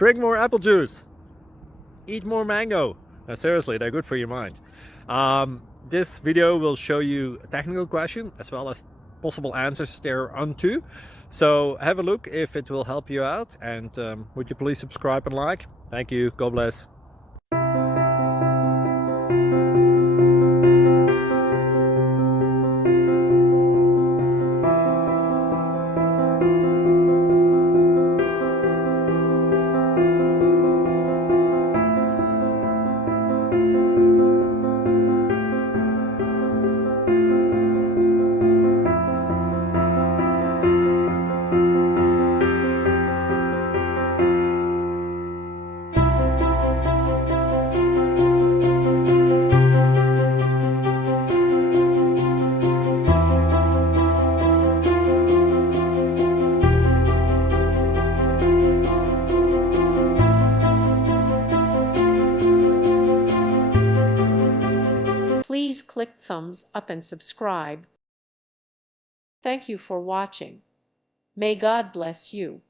Drink more apple juice. Eat more mango. Now, seriously, they're good for your mind. This video will show you a technical question as well as possible answers thereunto. So have a look if it will help you out, and would you please subscribe and like? Thank you. God bless. Please click thumbs up and subscribe. Thank you for watching. May God bless you.